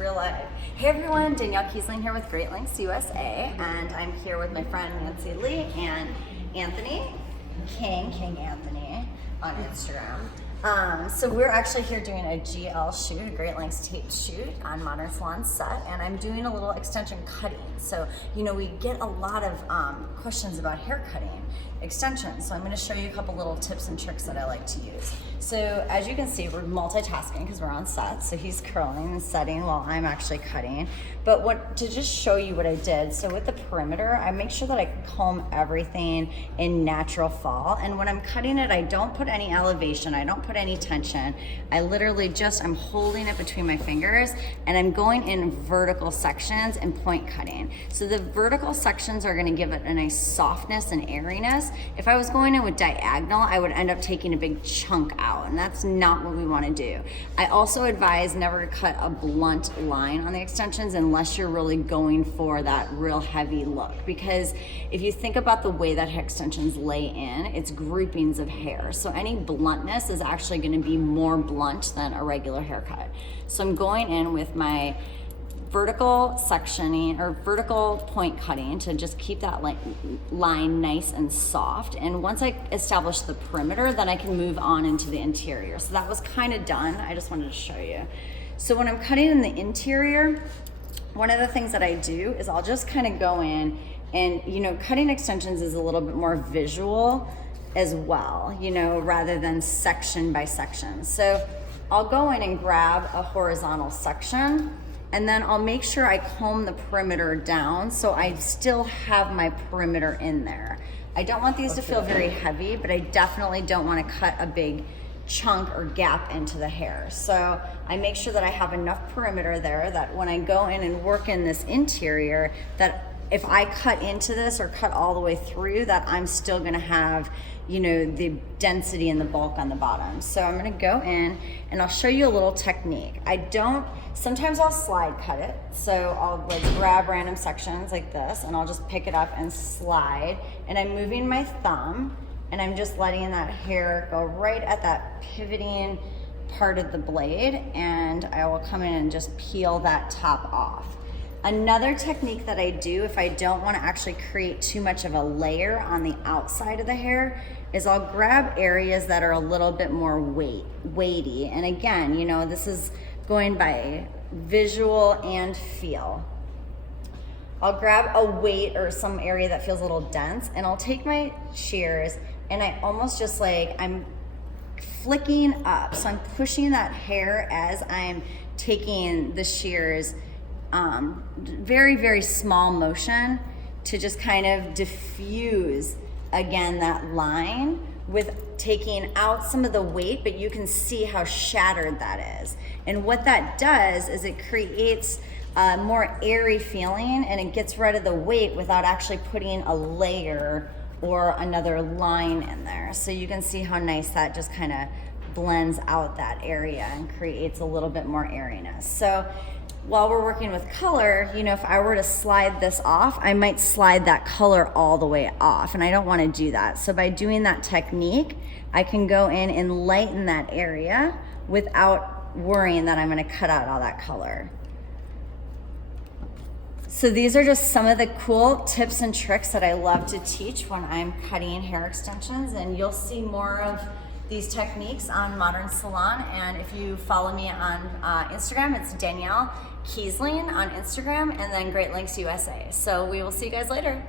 real life. Hey everyone, Danielle Keasling here with Great Lengths USA, and I'm here with my friend Nancy Lee and Anthony, King Anthony on Instagram. So we're actually here doing a GL shoot, a Great Lengths tape shoot on Modern Salon set, and I'm doing a little extension cutting. So, you know, we get a lot of questions about hair cutting extensions. So I'm going to show you a couple little tips and tricks that I like to use. So as you can see, we're multitasking because we're on set. So he's curling and setting while I'm actually cutting. But to just show you what I did, so with the perimeter, I make sure that I comb everything in natural fall. And when I'm cutting it, I don't put any elevation, I don't put any tension. I literally I'm holding it between my fingers and I'm going in vertical sections and point cutting. So the vertical sections are gonna give it a nice softness and airiness. If I was going in with diagonal, I would end up taking a big chunk out, and that's not what we wanna do. I also advise never to cut a blunt line on the extensions unless you're really going for that real heavy look. Because if you think about the way that hair extensions lay in, it's groupings of hair. So any bluntness is actually gonna be more blunt than a regular haircut. So I'm going in with my vertical sectioning or vertical point cutting to just keep that line nice and soft. And once I establish the perimeter, then I can move on into the interior. So that was kind of done. I just wanted to show you. So when I'm cutting in the interior, one of the things that I do is I'll just kind of go in and, you know, cutting extensions is a little bit more visual as well, you know, rather than section by section. So I'll go in and grab a horizontal section, and then I'll make sure I comb the perimeter down so I still have my perimeter in there. I don't want these to feel very heavy, but I definitely don't want to cut a big chunk or gap into the hair. So I make sure that I have enough perimeter there that when I go in and work in this interior, that if I cut into this or cut all the way through, that I'm still gonna have, you know, the density and the bulk on the bottom. So I'm gonna go in and I'll show you a little technique. Sometimes I'll slide cut it. So I'll like grab random sections like this and I'll just pick it up and slide. And I'm moving my thumb and I'm just letting that hair go right at that pivoting part of the blade, and I will come in and just peel that top off. Another technique that I do if I don't want to actually create too much of a layer on the outside of the hair is I'll grab areas that are a little bit more weighty. And again, you know, this is going by visual and feel. I'll grab a weight or some area that feels a little dense, and I'll take my shears and I almost just like, I'm flicking up. So I'm pushing that hair as I'm taking the shears, very, very small motion to just kind of diffuse, again, that line with taking out some of the weight, but you can see how shattered that is. And what that does is it creates a more airy feeling, and it gets rid of the weight without actually putting a layer or another line in there. So you can see how nice that just kind of blends out that area and creates a little bit more airiness. So while we're working with color, you know, if I were to slide this off, I might slide that color all the way off, and I don't want to do that. So by doing that technique, I can go in and lighten that area without worrying that I'm going to cut out all that color. So these are just some of the cool tips and tricks that I love to teach when I'm cutting hair extensions, and you'll see more of these techniques on Modern Salon. And if you follow me on Instagram, it's Danielle Keasling on Instagram, and then Great Lengths USA. So we will see you guys later.